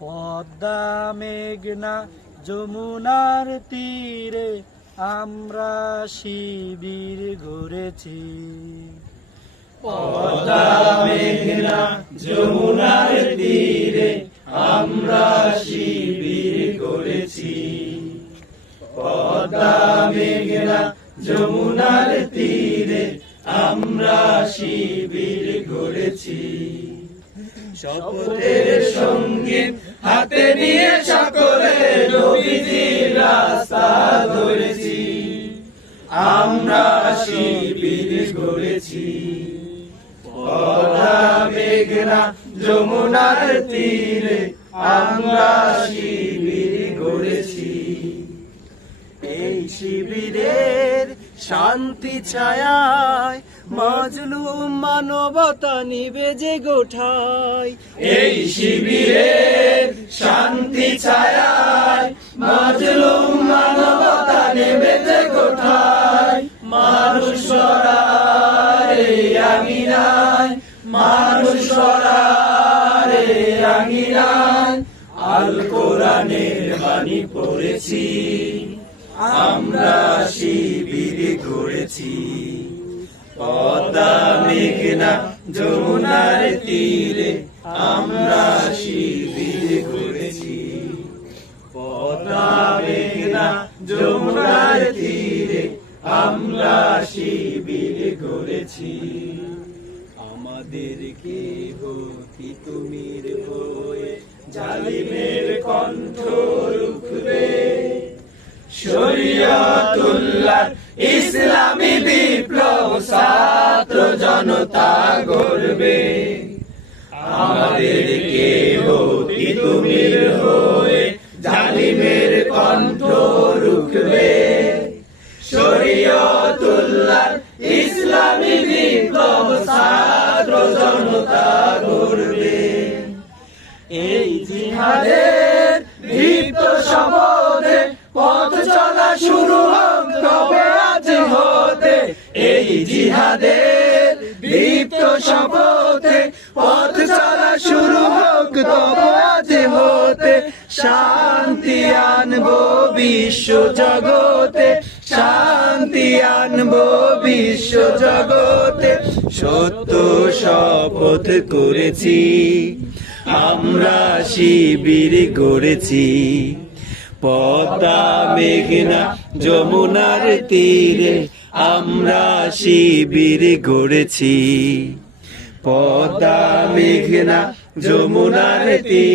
পদ্মা মেঘনা যমুনার তীরে আমরা শিবির গড়েছি। পদ্মা মেঘনা যমুনার তীরে আমরা শিবির গড়েছি। পদ্মা মেঘনা যমুনার তীরে আমরা শিবির গড়েছি। শপথের সঙ্গীত হাতে নিয়ে সকলে নবীজির রাস্তা ধরেছি। আমরা শিবির গড়েছি। পদ্মা মেঘনা যমুনার তীরে আমরা শিবির গড়েছি। এই শিবিরের শান্তি ছায়ায় মাজলুম মানবতা নিবে যে গোঠায়। এই শিবিরের শান্তি ছায়ায় মাজলুম মানবতা নেবে যে কোঠায়। মানুষ রে আঙিনায়, মানুষ রে আঙিনায় আল কোরআনের বাণী পড়েছি। আমরা শিবির গড়েছি। পদ্মা মেঘনা যমুনার তীরে আমরা শিবির গড়েছি। পদ্মা মেঘনা যমুনার তীরে আমরা শিবির গড়েছি। আমাদেরকে হতি তুমির হয়ে জালিমের কণ্ঠ রুখবে। শরিয়তুল্লাহ ইসলামী বিপ্লব ছাত্র জনতা গড়বে। আমাদেরকে হতি তুমির হয়ে জালিমের কণ্ঠ রুখবে। শরিয়তুল্লাহ ইসলামী বিপ্লব ছাত্র জনতা গড়বে। এই জিহাদের দীপ্ত শপথে পথ চলা শুরু হোক তবে আজ হতে। এই জিহাদের দীপ্ত শপথে পথ চলা শুরু হোক তবে আজ হতে। শান্তি আনবো বিশ্ব জগতে, শান্তি আনবো বিশ্ব জগতে। সত্য শপথ করেছি, আমরা শিবির গড়েছি। পদ্মা মেঘনা যমুনার তীরে আমরা শিবির গড়েছি। পদ্মা মেঘনা যমুনার তীরে